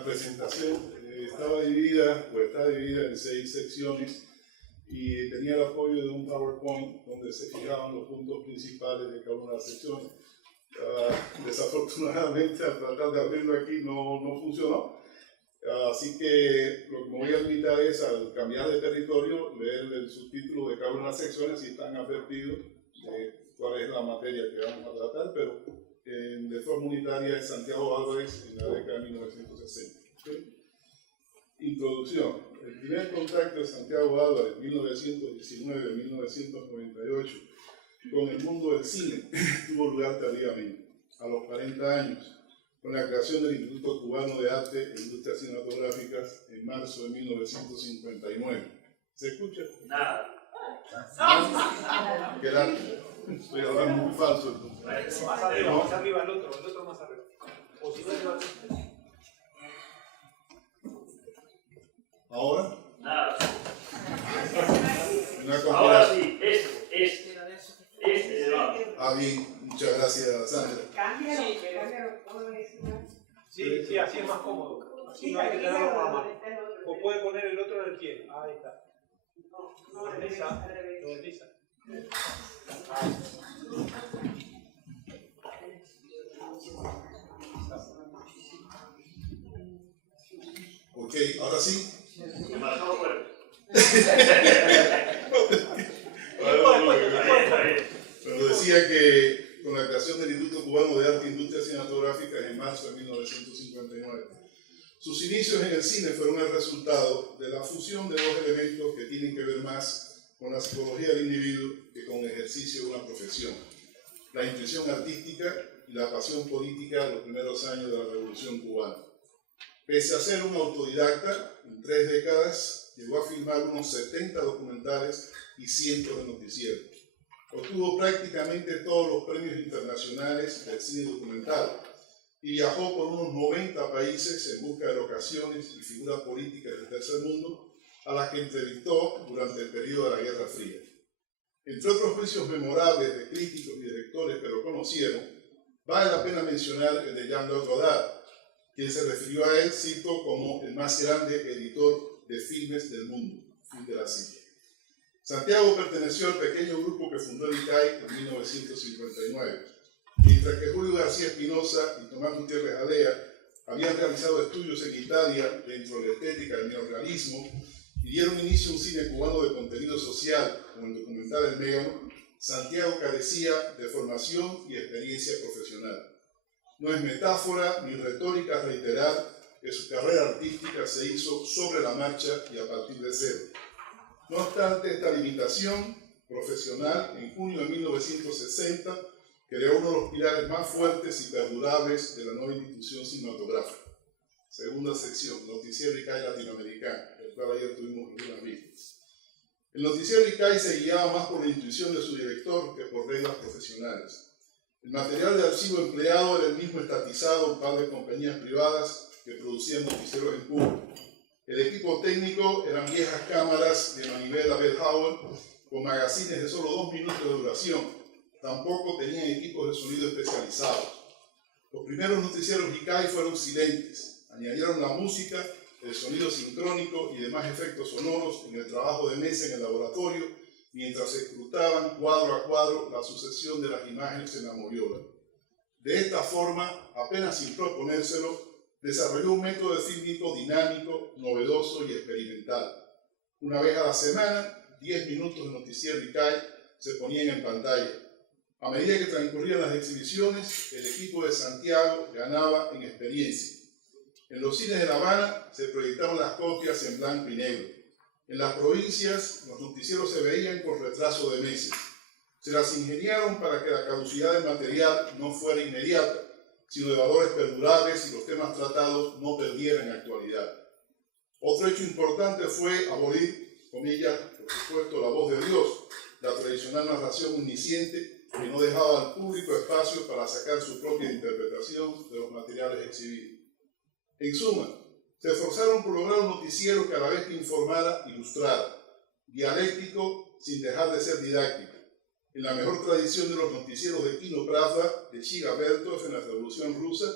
La presentación estaba dividida, o está dividida en 6 secciones y tenía el apoyo de un PowerPoint donde se fijaban los puntos principales de cada una de las secciones. Desafortunadamente, al tratar de abrirlo aquí no funcionó. Así que lo que me voy a limitar es, al cambiar de territorio, leer el subtítulo de cada una de las secciones y están advertidos de cuál es la materia que vamos a tratar, pero de forma unitaria es Santiago Álvarez en la década de 1960. ¿Okay? Introducción. El primer contacto de Santiago Álvarez, 1919-1998, con el mundo del cine tuvo lugar tardíamente, a los 40 años, con la creación del Instituto Cubano de Arte e Industrias Cinematográficas en marzo de 1959. ¿Se escucha? Nada. ¿Qué era? Estoy hablando muy falso. Más arriba, el otro más arriba. O si no, ¿Ahora? Nada. Una Ahora sí, este de abajo. Bien, muchas gracias, Sandra. Sí, así es más cómodo. Así no hay que tenerlo por la mano. O puede poner el otro en el pie. Ahí está. Lo desliza. Ok, ahora sí. Me marcó fuerte. Pero decía que con la creación del Instituto Cubano de Arte e Industrias Cinematográficas en marzo de 1959, sus inicios en el cine fueron el resultado de la fusión de dos elementos que tienen que ver más con la psicología del individuo que con el ejercicio de una profesión: la intuición artística y la pasión política de los primeros años de la Revolución Cubana. Pese a ser un autodidacta, en 3 décadas llegó a filmar unos 70 documentales y cientos de noticieros. Obtuvo prácticamente todos los premios internacionales del cine documental y viajó por unos 90 países en busca de locaciones y figuras políticas del tercer mundo a las que entrevistó durante el periodo de la Guerra Fría. Entre otros juicios memorables de críticos y directores que lo conocieron, vale la pena mencionar el de Jean-Luc Godard, quien se refirió a él, cito, como el más grande editor de filmes del mundo. Fin de la cita. Santiago perteneció al pequeño grupo que fundó el ICAI en 1959, mientras que Julio García Espinosa y Tomás Gutiérrez Alea habían realizado estudios en Italia dentro de la estética del neorrealismo y dieron inicio a un cine cubano de contenido social, como el documental El Mégano. Santiago carecía de formación y experiencia profesional. No es metáfora ni retórica reiterar que su carrera artística se hizo sobre la marcha y a partir de cero. No obstante esta limitación profesional, en junio de 1960 creó uno de los pilares más fuertes y perdurables de la nueva institución cinematográfica. Segunda sección, Noticiero ICAI Latinoamericano, del cual ayer tuvimos algunas vistas. El Noticiero ICAI se guiaba más por la intuición de su director que por reglas profesionales. El material de archivo empleado era el mismo estatizado de un par de compañías privadas que producían noticieros en Cuba. El equipo técnico eran viejas cámaras de manivela Bellhauer con magazines de solo 2 minutos de duración. Tampoco tenían equipos de sonido especializados. Los primeros noticieros ICAI fueron silentes. Añadieron la música, el sonido sincrónico y demás efectos sonoros en el trabajo de mesa en el laboratorio, mientras se escrutaban cuadro a cuadro la sucesión de las imágenes en la moviola. De esta forma, apenas sin proponérselo, desarrolló un método de fílmico dinámico, novedoso y experimental. Una vez a la semana, 10 minutos de noticiero ICAI se ponían en pantalla. A medida que transcurrían las exhibiciones, el equipo de Santiago ganaba en experiencia. En los cines de La Habana se proyectaban las copias en blanco y negro. En las provincias, los noticieros se veían con retraso de meses. Se las ingeniaron para que la caducidad del material no fuera inmediata, sino de valores perdurables y los temas tratados no perdieran actualidad. Otro hecho importante fue abolir, comillas, por supuesto, la voz de Dios, la tradicional narración omnisciente que no dejaba al público espacio para sacar su propia interpretación de los materiales exhibidos. En suma, se esforzaron por lograr un noticiero que a la vez que informara, ilustrara, dialéctico sin dejar de ser didáctico, en la mejor tradición de los noticieros de Kino Pravda, de Chiga Bertov en la Revolución Rusa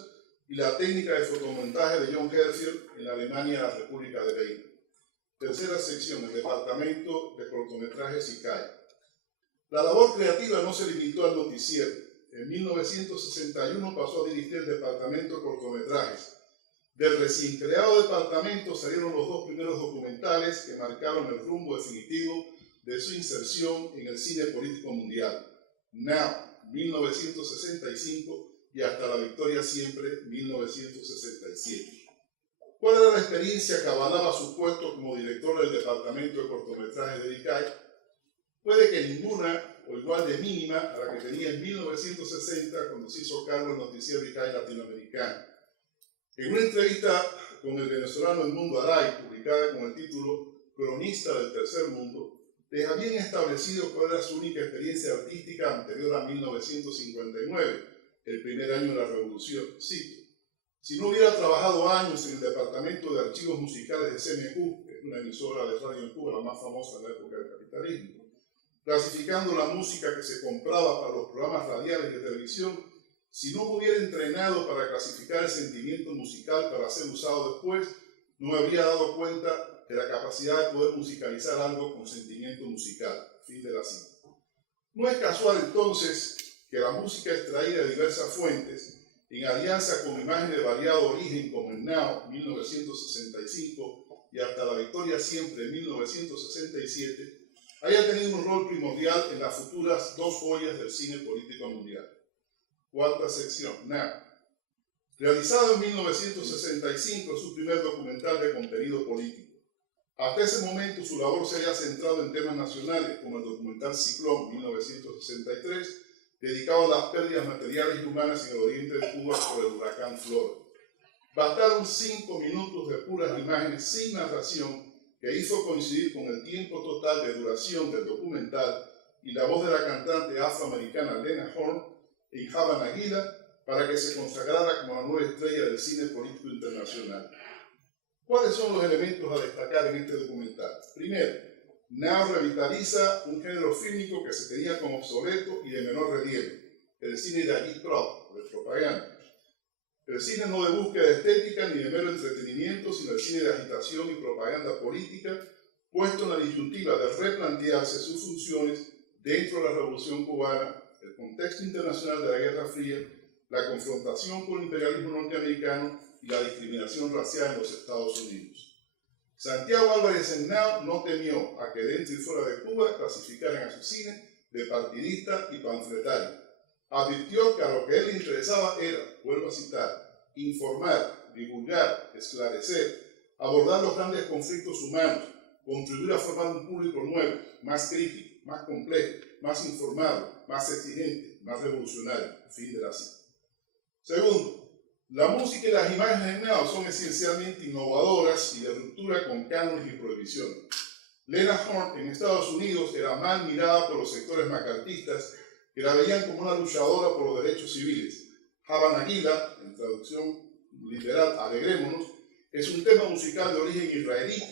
y y la técnica de fotomontaje de John Herfield en la Alemania, la República de Weimar. Tercera sección, el Departamento de Cortometrajes ICAE. La labor creativa no se limitó al noticiero. En 1961 pasó a dirigir el Departamento de Cortometrajes. Del recién creado departamento salieron los dos primeros documentales que marcaron el rumbo definitivo de su inserción en el cine político mundial. Now, 1965, y Hasta la Victoria Siempre, 1967. ¿Cuál era la experiencia que avalaba su puesto como director del Departamento de Cortometrajes de ICAE? Puede que ninguna, o igual de mínima, a la que tenía en 1960 cuando se hizo cargo del noticiero ICAE latinoamericano. En una entrevista con el venezolano El Mundo Aray, publicada con el título Cronista del Tercer Mundo, deja bien establecido cuál era su única experiencia artística anterior a 1959, el primer año de la Revolución. Cito: si no hubiera trabajado años en el Departamento de Archivos Musicales de CMQ, que es una emisora de radio en Cuba, la más famosa en la época del capitalismo, clasificando la música que se compraba para los programas radiales y de televisión, si no me hubiera entrenado para clasificar el sentimiento musical para ser usado después, no me habría dado cuenta de la capacidad de poder musicalizar algo con sentimiento musical. Fin de la cita. No es casual entonces que la música extraída de diversas fuentes, en alianza con imágenes de variado origen como el Now, 1965, y Hasta la Victoria Siempre, 1967, haya tenido un rol primordial en las futuras dos joyas del cine político mundial. Cuarta sección, Now. Realizado en 1965, su primer documental de contenido político. Hasta ese momento su labor se había centrado en temas nacionales, como el documental Ciclón, 1963, dedicado a las pérdidas materiales y humanas en el oriente de Cuba por el huracán Flor. Bastaron 5 minutos de puras imágenes sin narración que hizo coincidir con el tiempo total de duración del documental y la voz de la cantante afroamericana Lena Horne en Havana Aguila para que se consagrara como la nueva estrella del cine político internacional. ¿Cuáles son los elementos a destacar en este documental? Primero, Now revitaliza un género fílmico que se tenía como obsoleto y de menor relieve, el cine de agitprop, de propaganda. El cine no de búsqueda estética ni de mero entretenimiento, sino el cine de agitación y propaganda política, puesto en la disyuntiva de replantearse sus funciones dentro de la Revolución Cubana, el contexto internacional de la Guerra Fría, la confrontación con el imperialismo norteamericano y la discriminación racial en los Estados Unidos. Santiago Álvarez en Now no temió a que dentro y fuera de Cuba clasificaran a su cine de partidista y panfletario. Advirtió que a lo que él le interesaba era, vuelvo a citar, informar, divulgar, esclarecer, abordar los grandes conflictos humanos, contribuir a formar un público nuevo, más crítico, más complejo, más informado, más exigente, más revolucionario. Fin de la cita. Segundo, la música y las imágenes de Now son esencialmente innovadoras y de ruptura con cánones y prohibiciones. Lena Horne en Estados Unidos era mal mirada por los sectores macartistas que la veían como una luchadora por los derechos civiles. Havana Aguila, en traducción literal, alegrémonos, es un tema musical de origen israelí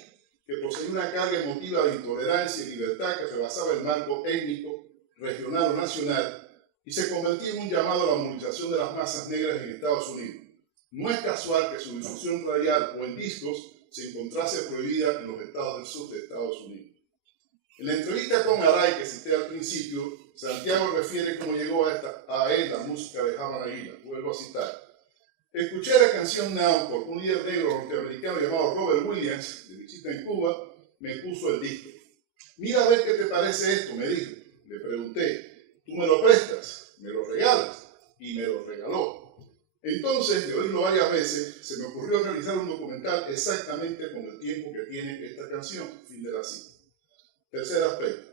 que poseía una carga emotiva de intolerancia y libertad que rebasaba el marco étnico, regional o nacional y se convertía en un llamado a la movilización de las masas negras en Estados Unidos. No es casual que su difusión radial o en discos se encontrase prohibida en los estados del sur de Estados Unidos. En la entrevista con Aray que cité al principio, Santiago refiere cómo llegó a él la música de Havana Aguila. Vuelvo a citar. Escuché la canción Now por un líder negro norteamericano llamado Robert Williams, de visita en Cuba, me puso el disco. Mira a ver qué te parece esto, me dijo. Le pregunté, ¿tú me lo prestas? ¿Me lo regalas? Y me lo regaló. Entonces, de oírlo varias veces, se me ocurrió realizar un documental exactamente con el tiempo que tiene esta canción. Fin de la cita. Tercer aspecto.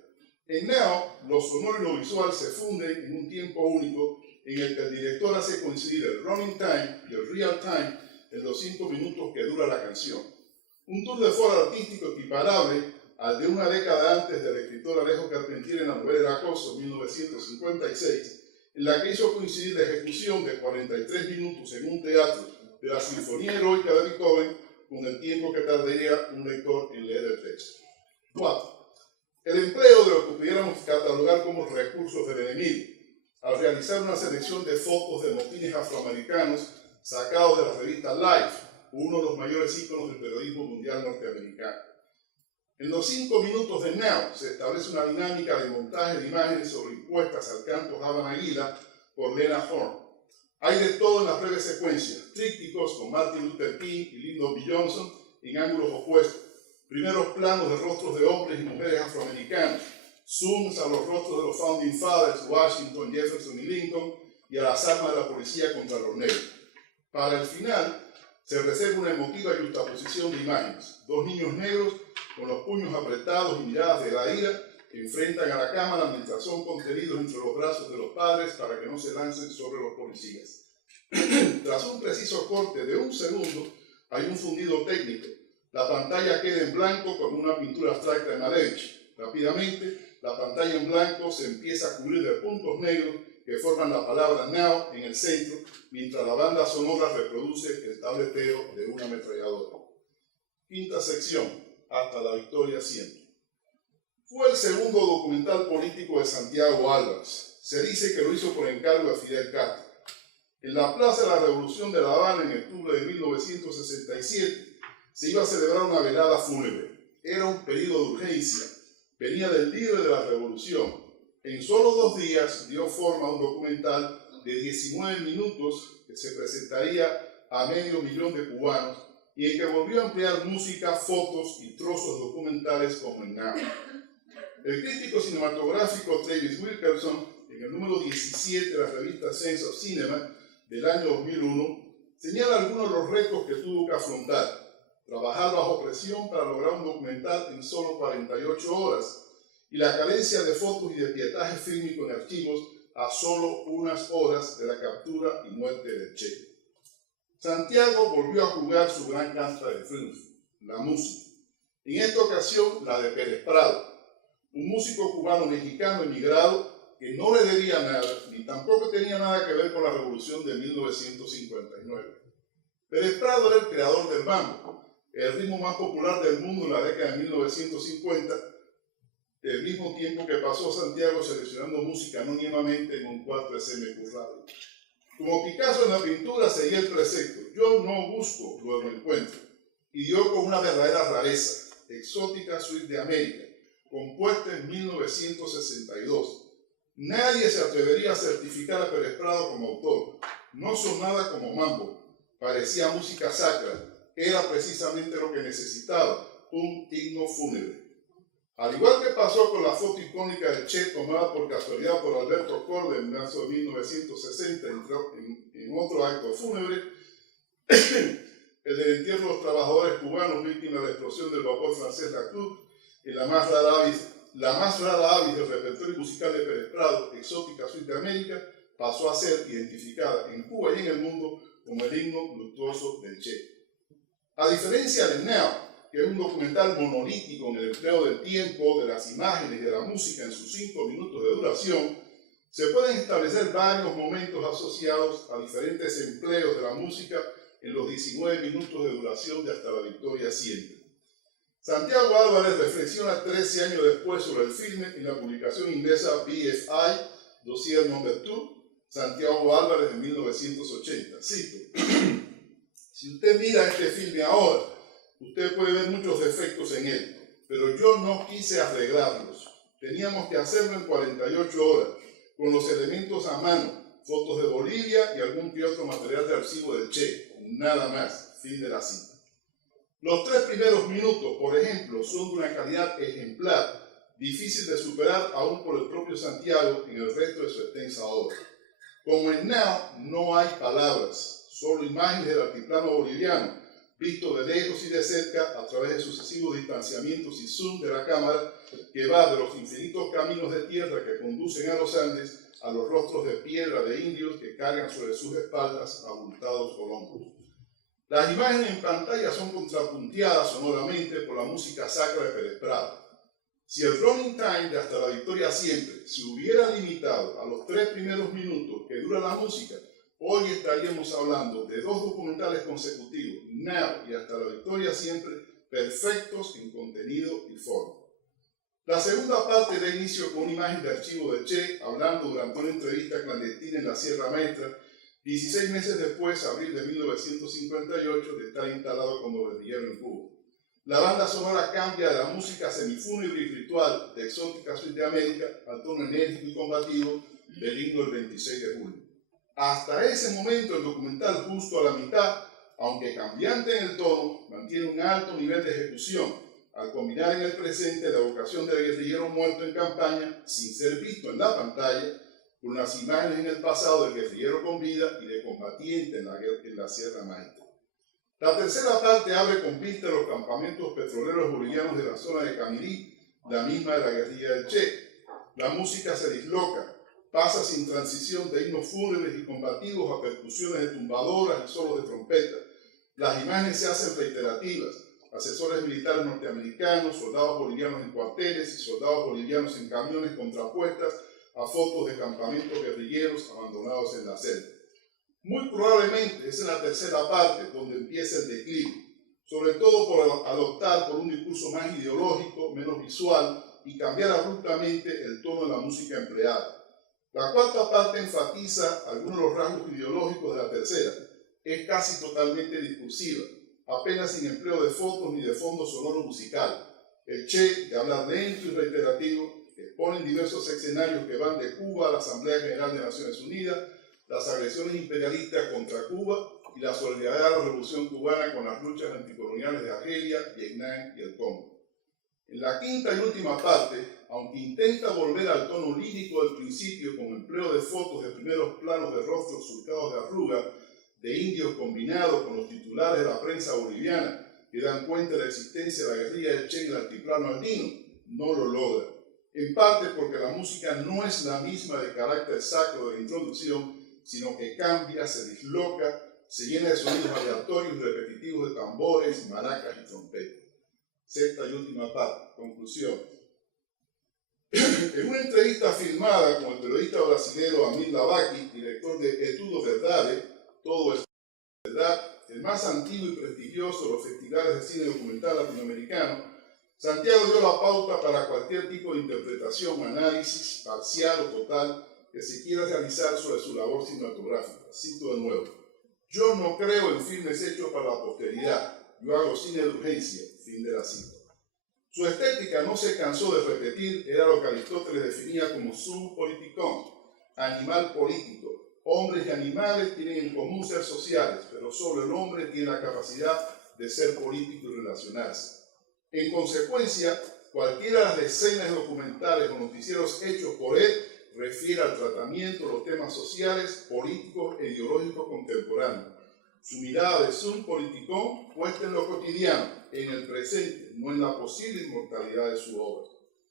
En Now, lo sonoro y lo visual se funden en un tiempo único en el que el director hace coincidir el running time y el real time en los 5 minutos que dura la canción. Un tour de foro artístico equiparable al de una década antes del escritor Alejo Carpentier en la novela El acoso, 1956, en la que hizo coincidir la ejecución de 43 minutos en un teatro de la Sinfonía Heroica de Beethoven con el tiempo que tardaría un lector en leer el texto. 4. El empleo de lo que pudiéramos catalogar como recursos del enemigo, al realizar una selección de fotos de motines afroamericanos sacados de la revista Life, uno de los mayores íconos del periodismo mundial norteamericano. En los 5 minutos de Now se establece una dinámica de montaje de imágenes sobreimpuestas al canto Havana Aguila por Lena Horne. Hay de todo en las breves secuencias, trípticos con Martin Luther King y Lyndon B. Johnson en ángulos opuestos, primeros planos de rostros de hombres y mujeres afroamericanos, zooms a los rostros de los Founding Fathers, Washington, Jefferson y Lincoln, y a las armas de la policía contra los negros. Para el final, se reserva una emotiva yuxtaposición de imágenes, 2 niños negros con los puños apretados y miradas de la ira, que enfrentan a la cámara mientras son contenidos entre los brazos de los padres para que no se lancen sobre los policías. Tras un preciso corte de 1 segundo, hay un fundido técnico. La pantalla queda en blanco con una pintura abstracta de Malevich. Rápidamente, la pantalla en blanco se empieza a cubrir de puntos negros que forman la palabra Now en el centro, mientras la banda sonora reproduce el tableteo de una ametralladora. Quinta sección. Hasta la victoria siempre. Fue el segundo documental político de Santiago Álvarez. Se dice que lo hizo por encargo de Fidel Castro. En la Plaza de la Revolución de La Habana, en octubre de 1967, se iba a celebrar una velada fúnebre. Era un pedido de urgencia. Venía del líder de la revolución. En solo 2 días dio forma a un documental de 19 minutos que se presentaría a 500.000 de cubanos y en que volvió a emplear música, fotos y trozos documentales como en Now. El crítico cinematográfico Travis Wilkerson, en el número 17 de la revista Sense of Cinema del año 2001, señala algunos de los retos que tuvo que afrontar. Trabajar bajo presión para lograr un documental en solo 48 horas y la carencia de fotos y de pietaje fílmico en archivos a solo unas horas de la captura y muerte de Che. Santiago volvió a jugar su gran carta de triunfo, la música. En esta ocasión, la de Pérez Prado, un músico cubano-mexicano emigrado que no le debía nada, ni tampoco tenía nada que ver con la revolución de 1959. Pérez Prado era el creador del mambo, el ritmo más popular del mundo en la década de 1950, el mismo tiempo que pasó Santiago seleccionando música anónimamente en un 4SM Radio. Como Picasso en la pintura seguía el precepto, yo no busco, luego encuentro, y dio con una verdadera rareza, exótica suite de América, compuesta en 1962. Nadie se atrevería a certificar a Pérez Prado como autor. No sonaba como mambo, parecía música sacra, era precisamente lo que necesitaba, un himno fúnebre. Al igual que pasó con la foto icónica de Che tomada por casualidad por Alberto Cordes en marzo de 1960 en otro acto fúnebre, el del entierro de los trabajadores cubanos víctimas de la explosión del vapor francés Lacroix, y la más rara avis del repertorio musical de Pérez Prado, exótica suite de América, pasó a ser identificada en Cuba y en el mundo como el himno luctuoso del Che. A diferencia de Now, que es un documental monolítico en el empleo del tiempo, de las imágenes y de la música en sus 5 minutos de duración, se pueden establecer varios momentos asociados a diferentes empleos de la música en los 19 minutos de duración de Hasta la victoria siempre. Santiago Álvarez reflexiona 13 años después sobre el filme en la publicación inglesa BFI, Dossier No. 2, Santiago Álvarez de 1980. Cito: si usted mira este filme ahora, usted puede ver muchos defectos en él, pero yo no quise arreglarlos. Teníamos que hacerlo en 48 horas, con los elementos a mano, fotos de Bolivia y algún que otro material de archivo del Che, nada más. Fin de la cita. Los 3 primeros minutos, por ejemplo, son de una calidad ejemplar, difícil de superar aún por el propio Santiago en el resto de su extensa obra. Como en Now, no hay palabras, solo imágenes del altiplano boliviano, visto de lejos y de cerca a través de sucesivos distanciamientos y zoom de la cámara que va de los infinitos caminos de tierra que conducen a los Andes a los rostros de piedra de indios que cargan sobre sus espaldas abultados colombos. Las imágenes en pantalla son contrapunteadas sonoramente por la música sacra de Pérez Prado. Si el running time de Hasta la victoria siempre se hubiera limitado a los 3 primeros minutos que dura la música, hoy estaríamos hablando de 2 documentales consecutivos, Now y Hasta la victoria siempre, perfectos en contenido y forma. La segunda parte da inicio con una imagen de archivo de Che, hablando durante una entrevista clandestina en la Sierra Maestra, 16 meses después, abril de 1958, de estar instalado como guerrillero en Cuba. La banda sonora cambia de la música semifúnebre y ritual de Exótica Suite de América al tono enérgico y combativo del himno del 26 de julio. Hasta ese momento el documental, justo a la mitad, aunque cambiante en el tono, mantiene un alto nivel de ejecución, al combinar en el presente la evocación del guerrillero muerto en campaña, sin ser visto en la pantalla, con las imágenes en el pasado del guerrillero con vida y de combatiente en la Sierra Maestra. La tercera parte abre con vista los campamentos petroleros bolivianos de la zona de Camirí, la misma de la guerrilla del Che. La música se disloca, pasa sin transición de himnos fúnebres y combativos a percusiones de tumbadoras y solos de trompeta. Las imágenes se hacen reiterativas. Asesores militares norteamericanos, soldados bolivianos en cuarteles y soldados bolivianos en camiones contrapuestas a fotos de campamentos guerrilleros abandonados en la selva. Muy probablemente es en la tercera parte donde empieza el declive, sobre todo por adoptar por un discurso más ideológico, menos visual y cambiar abruptamente el tono de la música empleada. La cuarta parte enfatiza algunos de los rasgos ideológicos de la tercera. Es casi totalmente discursiva, apenas sin empleo de fotos ni de fondo sonoro musical. El Che, de hablar lento y reiterativo, expone diversos escenarios que van de Cuba a la Asamblea General de Naciones Unidas, las agresiones imperialistas contra Cuba y la solidaridad de la Revolución Cubana con las luchas anticoloniales de Argelia, Vietnam y el Congo. En la quinta y última parte, aunque intenta volver al tono lírico del principio con empleo de fotos de primeros planos de rostros surcados de arruga, de indios combinados con los titulares de la prensa boliviana que dan cuenta de la existencia de la guerrilla del Che en el altiplano andino, no lo logra. En parte porque la música no es la misma de carácter sacro de la introducción, sino que cambia, se disloca, se llena de sonidos aleatorios y repetitivos de tambores, maracas y trompetas. Sexta y última parte, conclusión. En una entrevista filmada con el periodista brasileño Amir Lavaki, director de Etudo Verdade, Todo es Verdad, el más antiguo y prestigioso de los festivales de cine documental latinoamericano, Santiago dio la pauta para cualquier tipo de interpretación, análisis, parcial o total, que se quiera realizar sobre su labor cinematográfica. Cito de nuevo: yo no creo en filmes hechos para la posteridad, yo hago cine de urgencia. Fin de la cita. Su estética, no se cansó de repetir, era lo que Aristóteles definía como sum politikon, animal político. Hombres y animales tienen en común ser sociales, pero solo el hombre tiene la capacidad de ser político y relacionarse. En consecuencia, cualquiera de las decenas de documentales o noticieros hechos por él refiere al tratamiento de los temas sociales, políticos e ideológicos contemporáneos. Su mirada de sum politikon puesta en lo cotidiano, en el presente, no en la posible inmortalidad de su obra.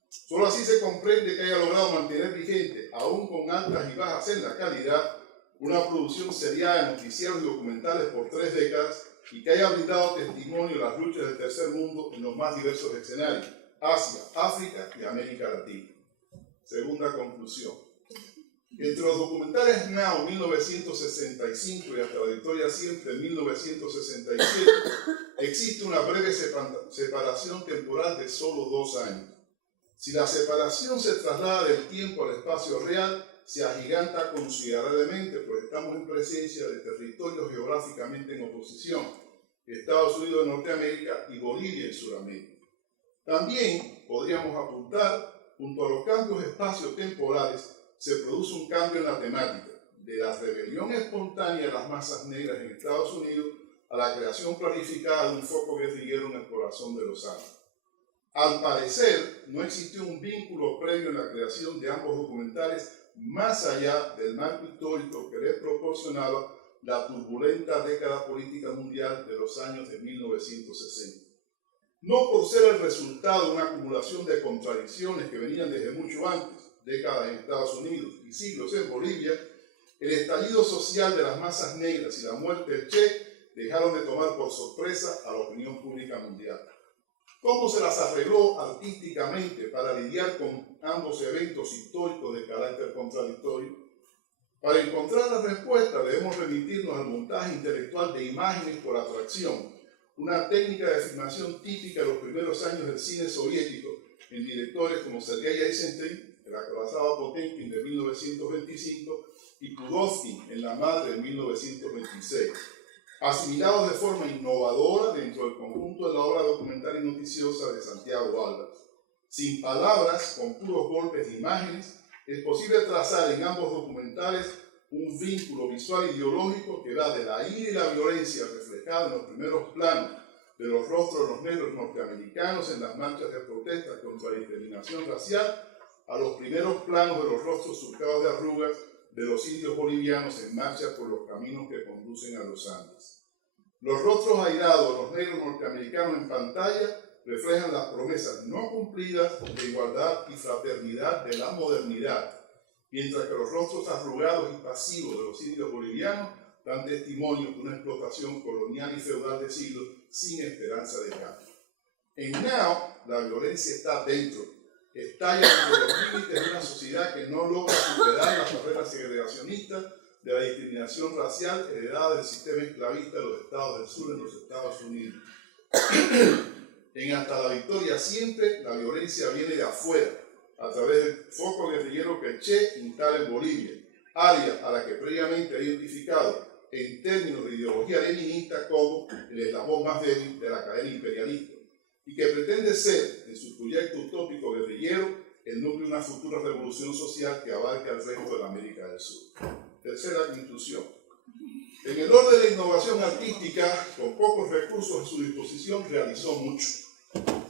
Solo así se comprende que haya logrado mantener vigente, aún con altas y bajas en la calidad, una producción seriada de noticieros y documentales por 3 décadas y que haya brindado testimonio de las luchas del tercer mundo en los más diversos escenarios: Asia, África y América Latina. Segunda conclusión. Entre los documentales Now 1965 y Hasta la Victoria Siempre en 1967 existe una breve separación temporal de solo 2 años. Si la separación se traslada del tiempo al espacio real, se agiganta considerablemente, pues estamos en presencia de territorios geográficamente en oposición: Estados Unidos de Norteamérica y Bolivia en Sudamérica. También podríamos apuntar, junto a los cambios espaciotemporales, se produce un cambio en la temática, de la rebelión espontánea de las masas negras en Estados Unidos a la creación planificada de un foco guerrillero en el corazón de los Andes. Al parecer, no existió un vínculo previo en la creación de ambos documentales más allá del marco histórico que les proporcionaba la turbulenta década política mundial de los años de 1960. No por ser el resultado de una acumulación de contradicciones que venían desde mucho antes, décadas en Estados Unidos y siglos en Bolivia, el estallido social de las masas negras y la muerte del Che dejaron de tomar por sorpresa a la opinión pública mundial. ¿Cómo se las arregló artísticamente para lidiar con ambos eventos históricos de carácter contradictorio? Para encontrar la respuesta debemos remitirnos al montaje intelectual de imágenes por atracción, una técnica de filmación típica de los primeros años del cine soviético en directores como Sergei Eisenstein, el acorazado Potemkin de 1925, y Pudovkin en La Madre en 1926, asimilados de forma innovadora dentro del conjunto de la obra documental y noticiosa de Santiago Álvarez. Sin palabras, con puros golpes de imágenes, es posible trazar en ambos documentales un vínculo visual ideológico que va de la ira y la violencia reflejada en los primeros planos de los rostros de los negros norteamericanos en las marchas de protesta contra la discriminación racial, a los primeros planos de los rostros surcados de arrugas de los indios bolivianos en marcha por los caminos que conducen a los Andes. Los rostros airados de los negros norteamericanos en pantalla reflejan las promesas no cumplidas de igualdad y fraternidad de la modernidad, mientras que los rostros arrugados y pasivos de los indios bolivianos dan testimonio de una explotación colonial y feudal de siglos sin esperanza de cambio. En Now, la violencia está dentro, estalla entre los límites de una sociedad que no logra superar las barreras segregacionistas de la discriminación racial heredada del sistema esclavista de los estados del sur en los Estados Unidos. En Hasta la Victoria Siempre, la violencia viene de afuera, a través del foco guerrillero que Che instala en Bolivia, área a la que previamente ha identificado en términos de ideología leninista como el eslabón más débil de la cadena imperialista, y que pretende ser, en su proyecto utópico guerrillero, el núcleo de una futura revolución social que abarque al resto de la América del Sur. Tercera conclusión. En el orden de la innovación artística, con pocos recursos a su disposición, realizó mucho.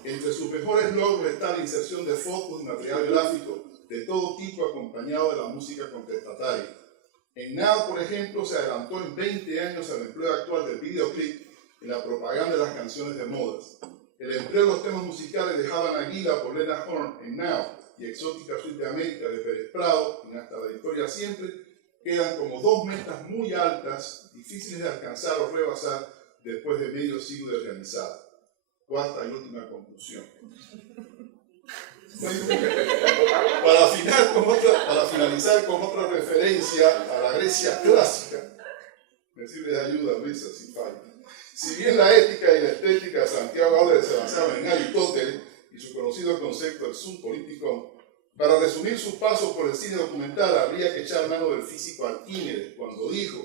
Entre sus mejores logros está la inserción de fotos y material gráfico de todo tipo acompañado de la música contestataria. En Now, por ejemplo, se adelantó en 20 años al empleo actual del videoclip en la propaganda de las canciones de modas. El empleo de los temas musicales de Javan Aguila por Lena Horne en Now y Exótica Suite de América de Pérez Prado en Hasta la Victoria Siempre quedan como dos metas muy altas, difíciles de alcanzar o rebasar después de medio siglo de realizar. Cuarta y última conclusión. Para finalizar con otra referencia a la Grecia clásica, me sirve de ayuda, Luisa, si falla. Si bien la ética y la estética de Santiago Álvarez se basaban en Aristóteles y su conocido concepto del sum politicum, para resumir sus pasos por el cine documental habría que echar mano del físico Arquímedes cuando dijo: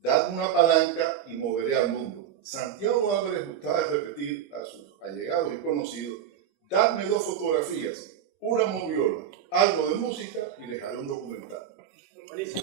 dadme una palanca y moveré al mundo. Santiago Álvarez gustaba de repetir a sus allegados y conocidos: dadme dos fotografías, una moviola, algo de música y les haré un documental. Buenísimo.